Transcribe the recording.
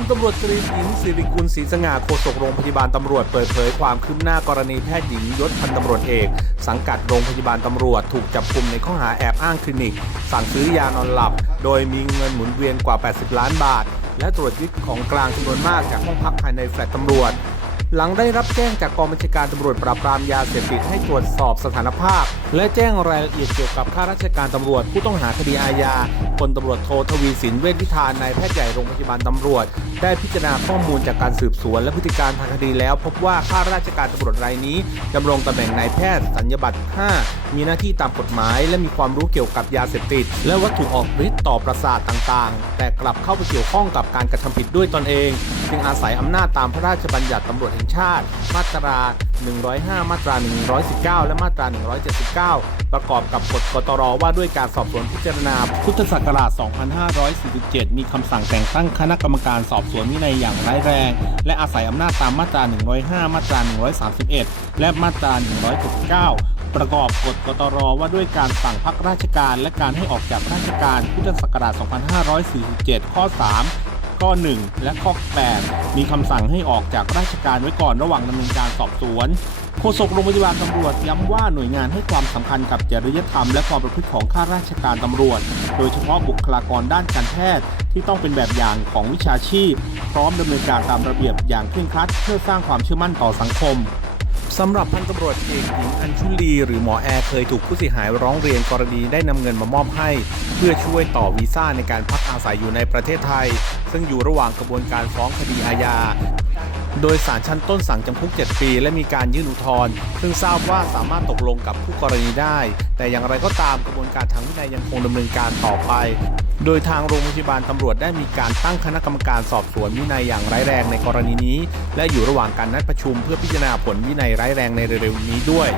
ลตำรวจตรีหญิงสิริกุลศรีสง่าโฆษกโรงพยาบาลตำรวจเปิดเผยความคืบหน้ากรณีแพทย์หญิงยศพันตำรวจเอก สังกัดโรงพยาบาลตำรวจถูกจับกลุ่มในข้อหาแอบอ้างคลินิก สั่งซื้อยานอนหลับ โดยมีเงินหมุนเวียนกว่า 80 ล้านบาท และตรวจยึดของกลางจำนวนมากจากห้องพักภายในแฟลตตำรวจ หลังได้รับแจ้งจากกองบัญชาการตำรวจปราบปรามยาเสพติดให้ตรวจสอบสถานภาพ และแจ้งรายละเอียดเกี่ยวกับข้าราชการตำรวจผู้ต้องหาคดีอาญาพลตำรวจโททวีสินเวชวิธานนายแพทย์ใหญ่โรงพยาบาลตำรวจ ได้พิจารณาข้อมูลจากการสืบสวน และพฤติการทางคดีแล้ว พบว่าข้าราชการตำรวจรายนี้ดำรงตำแหน่งนายแพทย์สัญญบัตร 5 มีหน้าที่ตามกฎหมาย และมีความรู้เกี่ยวกับยาเสพติด และวัตถุออกฤทธิ์ต่อประสาทต่างๆ แต่กลับเข้าไปเกี่ยวข้องกับการกระทำผิดด้วยตนเอง จึงอาศัยอำนาจตามพระราชบัญญัติตำรวจแห่งชาติ มาตรา 105 มาตรา 119 และมาตรา 179 ประกอบกับกฎกตรว่าด้วยการสอบสวนพิจารณา พุทธศักราช 2547 มีคำสั่งแต่งตั้งคณะกรรมการสอบสวนวินัยอย่างร้ายแรง และอาศัยอำนาจตามมาตรา 105 มาตรา 131 และมาตรา179ประกอบกฎกตรว่าด้วยการสั่งพักราชการและการให้ออกจากราชการพุทธศักราช 2547 ข้อ 3 ข้อ 1 และข้อ 8 มีคำสั่งให้ออกจากราชการไว้ก่อนระหว่างดำเนินการสอบสวนโฆษกโรงพยาบาลตำรวจย้ำว่าหน่วยงานให้ความสำคัญกับจริยธรรมและความประพฤติของข้าราชการตำรวจ โดยเฉพาะบุคลากรด้านการแพทย์ที่ต้องเป็นแบบอย่างของวิชาชีพ พร้อมดำเนินการตามระเบียบอย่างเคร่งครัด เพื่อสร้างความเชื่อมั่นต่อสังคม สำหรับพันตำรวจเอกหญิงอัญชุลี หรือหมอแอร์เคยถูกผู้เสียหายร้องเรียนกรณีได้นำเงินมามอบให้ เพื่อช่วยต่อวีซ่าในการพักอาศัยอยู่ในประเทศไทย ซึ่งอยู่ระหว่างกระบวนการฟ้องคดีอาญาโดยสารชั้นต้นสั่งจำคุก 7 ปี และมีการยื่นอุทธรณ์ซึ่งทราบว่าสามารถตกลงกับผู้กรณีได้ แต่อย่างไรก็ตามกระบวนการทางวินัยยังคงดำเนินการต่อไป โดยทางโรงพยาบาลตำรวจได้มีการตั้งคณะกรรมการสอบสวนวินัยอย่างร้ายแรงในกรณีนี้ และอยู่ระหว่างการนัดประชุมเพื่อพิจารณาผลวินัยร้ายแรงในเร็วๆนี้ด้วย